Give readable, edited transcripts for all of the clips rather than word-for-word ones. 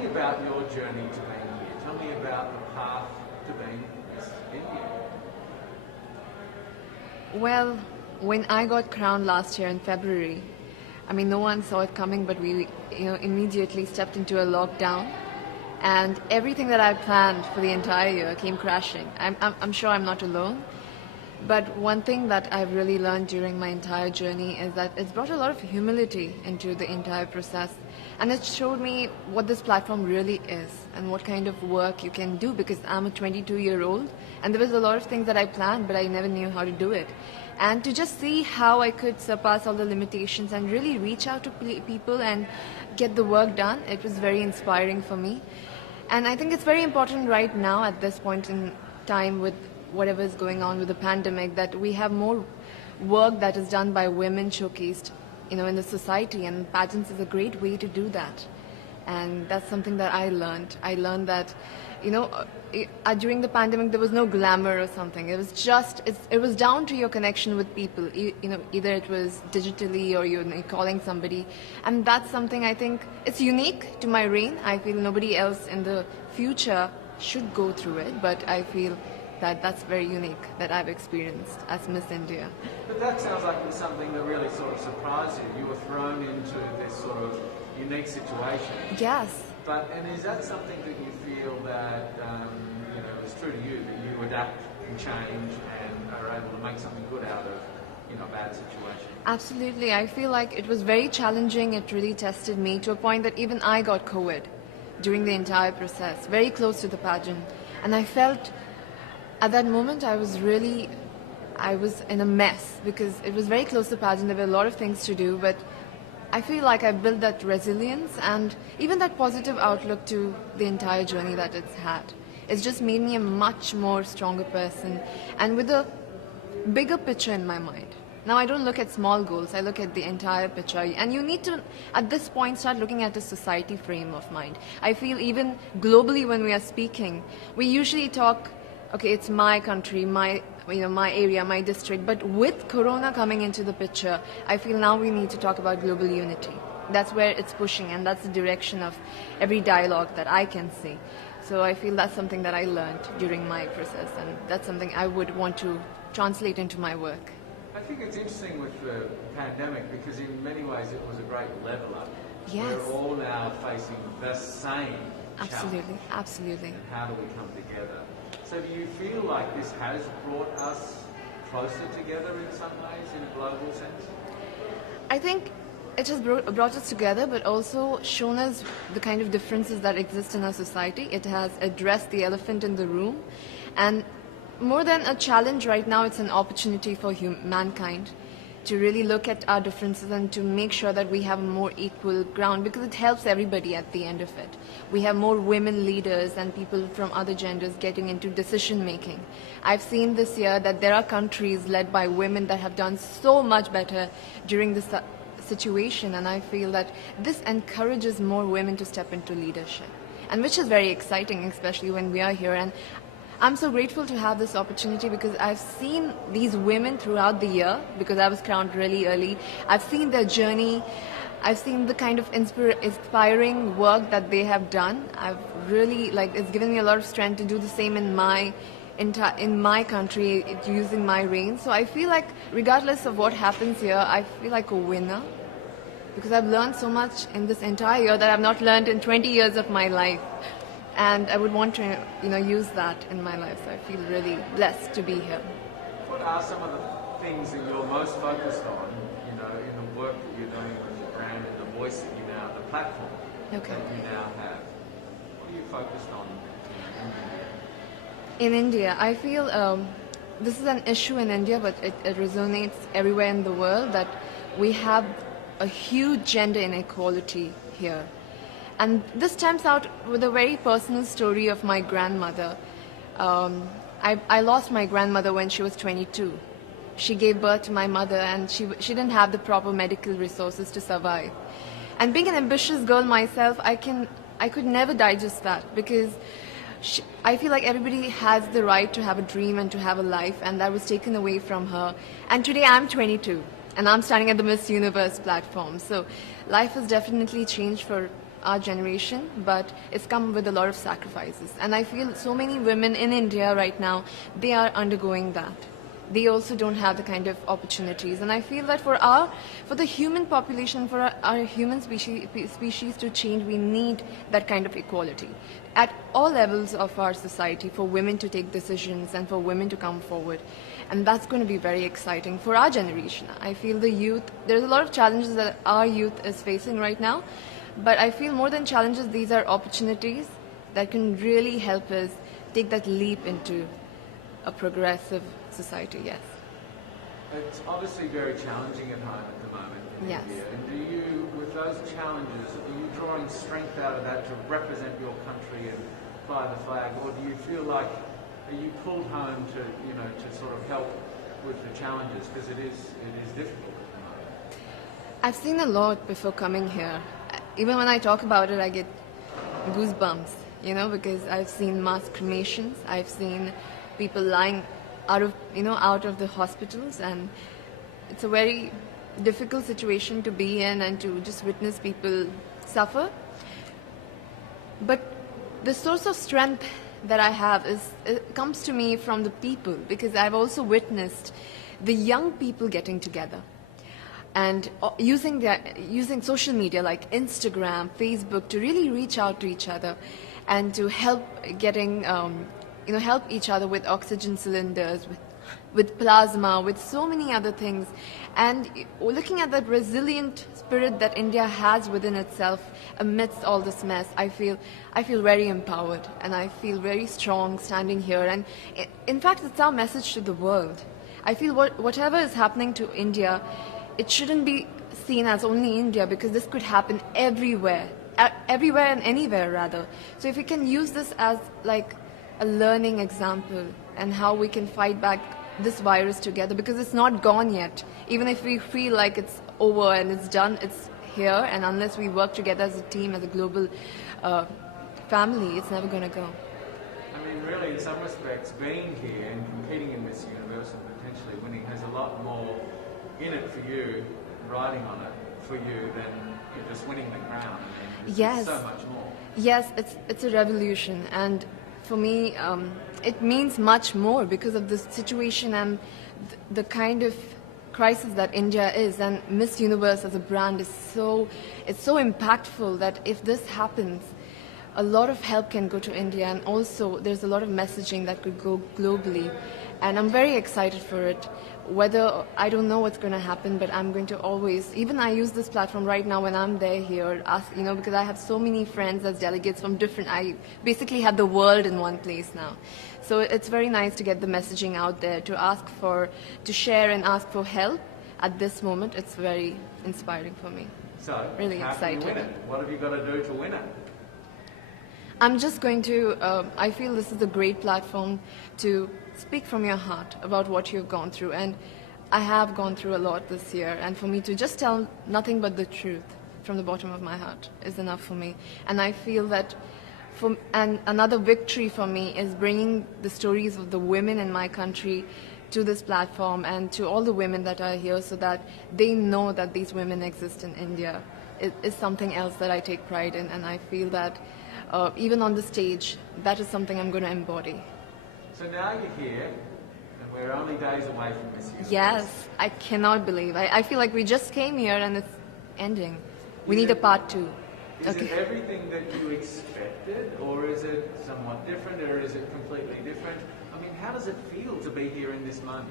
me about your journey to being here. Tell me about the path to being Miss India. Well, when I got crowned last year in February, I mean, no one saw it coming, but we, immediately stepped into a lockdown, and everything that I planned for the entire year came crashing. I'm sure I'm not alone. But one thing that I've really learned during my entire journey is that it's brought a lot of humility into the entire process. And it showed me what this platform really is and what kind of work you can do, because I'm a 22-year-old and there was a lot of things that I planned, but I never knew how to do it. And to just see how I could surpass all the limitations and really reach out to people and get the work done, it was very inspiring for me. And I think it's very important right now at this point in time with whatever is going on with the pandemic, that we have more work that is done by women showcased, in the society, and pageants is a great way to do that. And that's something that I learned. I learned that, during the pandemic there was no glamour or something. It was just, it was down to your connection with people. Either it was digitally or you're calling somebody, and that's something I think it's unique to my reign. I feel nobody else in the future should go through it, but I feel that's very unique that I've experienced as Miss India. But that sounds like it was something that really sort of surprised you. You were thrown into this sort of unique situation. Yes. And is that something that you feel that is true to you, that you adapt and change and are able to make something good out of a bad situation? Absolutely. I feel like it was very challenging. It really tested me to a point that even I got COVID during the entire process, very close to the pageant. And I felt at that moment I was in a mess, because it was very close to pageant. There were a lot of things to do, but I feel like I built that resilience and even that positive outlook to the entire journey that it's had. It's just made me a much more stronger person and with a bigger picture in my mind. Now I don't look at small goals, I look at the entire picture. And you need to, at this point, start looking at a society frame of mind. I feel even globally when we are speaking, we usually talk, okay, it's my country, my area, my district. But with Corona coming into the picture, I feel now we need to talk about global unity. That's where it's pushing, and that's the direction of every dialogue that I can see. So I feel that's something that I learned during my process, and that's something I would want to translate into my work. I think it's interesting with the pandemic, because in many ways it was a great leveler. Yes. We're all now facing the same Absolutely, challenge. absolutely. And how do we come together? So do you feel like this has brought us closer together in some ways, in a global sense? I think it has brought us together, but also shown us the kind of differences that exist in our society. It has addressed the elephant in the room. And more than a challenge right now, it's an opportunity for mankind to really look at our differences and to make sure that we have a more equal ground, because it helps everybody at the end of it. We have more women leaders and people from other genders getting into decision making. I've seen this year that there are countries led by women that have done so much better during this situation, and I feel that this encourages more women to step into leadership, and which is very exciting, especially when we are here. And I'm so grateful to have this opportunity, because I've seen these women throughout the year, because I was crowned really early. I've seen their journey. I've seen the kind of inspiring work that they have done. I've really, it's given me a lot of strength to do the same in my country, using my reign. So I feel like regardless of what happens here, I feel like a winner, because I've learned so much in this entire year that I've not learned in 20 years of my life. And I would want to, use that in my life. So I feel really blessed to be here. What are some of the things that you're most focused on, in the work that you're doing with your brand and the voice that you now, the platform that you now have? What are you focused on in India? I feel this is an issue in India, but it resonates everywhere in the world, that we have a huge gender inequality here. And this stems out with a very personal story of my grandmother. I lost my grandmother when she was 22. She gave birth to my mother, and she didn't have the proper medical resources to survive. And being an ambitious girl myself, I could never digest that, because I feel like everybody has the right to have a dream and to have a life, and that was taken away from her. And today I'm 22, and I'm standing at the Miss Universe platform. So life has definitely changed for our generation, but it's come with a lot of sacrifices. And I feel so many women in India right now, they are undergoing that. They also don't have the kind of opportunities. And I feel that for the human population, for our human species to change, we need that kind of equality at all levels of our society, for women to take decisions and for women to come forward. And that's going to be very exciting for our generation. I feel the youth, there's a lot of challenges that our youth is facing right now, but I feel more than challenges, these are opportunities that can really help us take that leap into a progressive society, yes. It's obviously very challenging at home at the moment in Yes. India. And do you, with those challenges, are you drawing strength out of that to represent your country and fly the flag, or do you feel like, are you pulled home to, you know, to sort of help with the challenges, because it is difficult at the moment? I've seen a lot before coming here. Even when I talk about it, I get goosebumps, you know, because I've seen mass cremations, I've seen people lying out of the hospitals, and it's a very difficult situation to be in and to just witness people suffer. But the source of strength that I have it comes to me from the people, because I've also witnessed the young people getting together and using social media like Instagram, Facebook to really reach out to each other and to help help each other with oxygen cylinders, with plasma, with so many other things. And looking at that resilient spirit that India has within itself amidst all this mess, I feel very empowered and I feel very strong standing here. And in fact, it's our message to the world. I feel whatever is happening to India, it shouldn't be seen as only India, because this could happen everywhere and anywhere rather. So if we can use this as like a learning example and how we can fight back this virus together, because it's not gone yet. Even if we feel like it's over and it's done, it's here, and unless we work together as a team, as a global family, it's never going to go. I mean, really, in some respects, being here and competing in Miss Universe and potentially winning has a lot more in it for you, riding on it for you, than just winning the crown. I mean, yes. So much more. Yes, it's a revolution, and for me, it means much more because of the situation and the kind of crisis that India is. And Miss Universe as a brand is so impactful that if this happens, a lot of help can go to India, and also there's a lot of messaging that could go globally. And I'm very excited for it. Whether, I don't know what's going to happen, but I'm going to always, even I use this platform right now when I'm there here, because I have so many friends as delegates from I basically have the world in one place now. So it's very nice to get the messaging out there, to share and ask for help at this moment. It's very inspiring for me. So, really how excited. Can you win it? What have you got to do to win it? I'm just going to, I feel this is a great platform to speak from your heart about what you've gone through. And I have gone through a lot this year. And for me to just tell nothing but the truth from the bottom of my heart is enough for me. And I feel that and another victory for me is bringing the stories of the women in my country to this platform and to all the women that are here, so that they know that these women exist in India. It is something else that I take pride in, and I feel that even on the stage, that is something I'm going to embody. So now you're here, and we're only days away from Miss Universe. Yes, I cannot believe. I feel like we just came here and it's ending. We need a part 2. Is it everything that you expected, or is it somewhat different, or is it completely different? I mean, how does it feel to be here in this moment?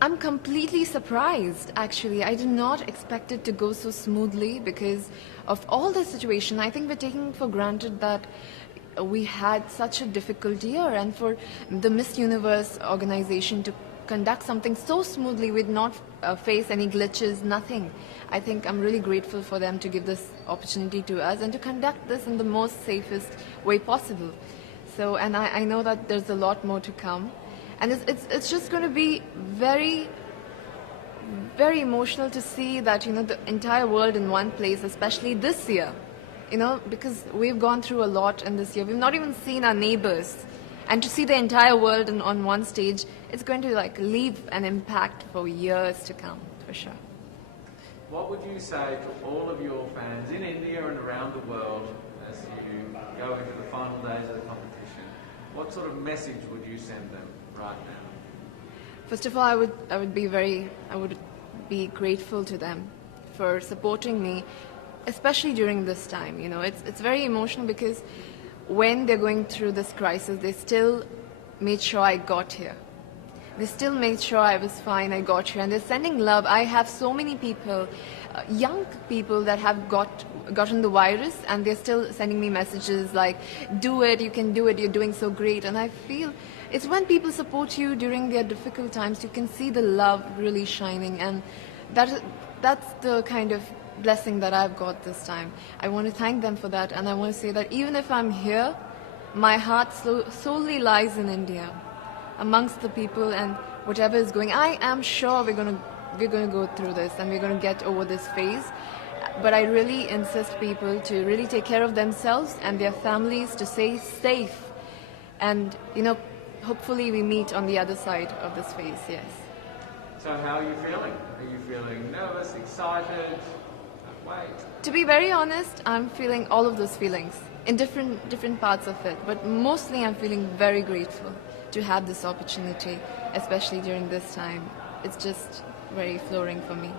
I'm completely surprised, actually. I did not expect it to go so smoothly because of all the situation. I think we're taking for granted that we had such a difficult year, and for the Miss Universe organization to conduct something so smoothly with not face any glitches, nothing. I think I'm really grateful for them to give this opportunity to us and to conduct this in the most safest way possible. So, and I know that there's a lot more to come. And it's just going to be very, very emotional to see that, the entire world in one place, especially this year, because we've gone through a lot in this year. We've not even seen our neighbors. And to see the entire world on one stage, it's going to leave an impact for years to come, for sure. What would you say to all of your fans in India and around the world what sort of message would you send them right now? First of all, I would be grateful to them for supporting me, especially during this time. You know, it's very emotional because when they're going through this crisis, they still made sure I got here. They still made sure I was fine, I got here, and they're sending love. I have so many people, young people that have gotten the virus, and they're still sending me messages like, do it, you can do it, you're doing so great. And I feel it's when people support you during their difficult times, you can see the love really shining, and that's the kind of blessing that I've got this time. I want to thank them for that, and I want to say that even if I'm here, my heart solely lies in India, amongst the people, and whatever is going. I am sure we're going to go through this, and we're going to get over this phase. But I really insist people to really take care of themselves and their families, to stay safe, and hopefully we meet on the other side of this phase. Yes. So how are you feeling? Are you feeling nervous, excited? Wait. To be very honest, I'm feeling all of those feelings in different parts of it. But mostly I'm feeling very grateful to have this opportunity, especially during this time. It's just very flooring for me.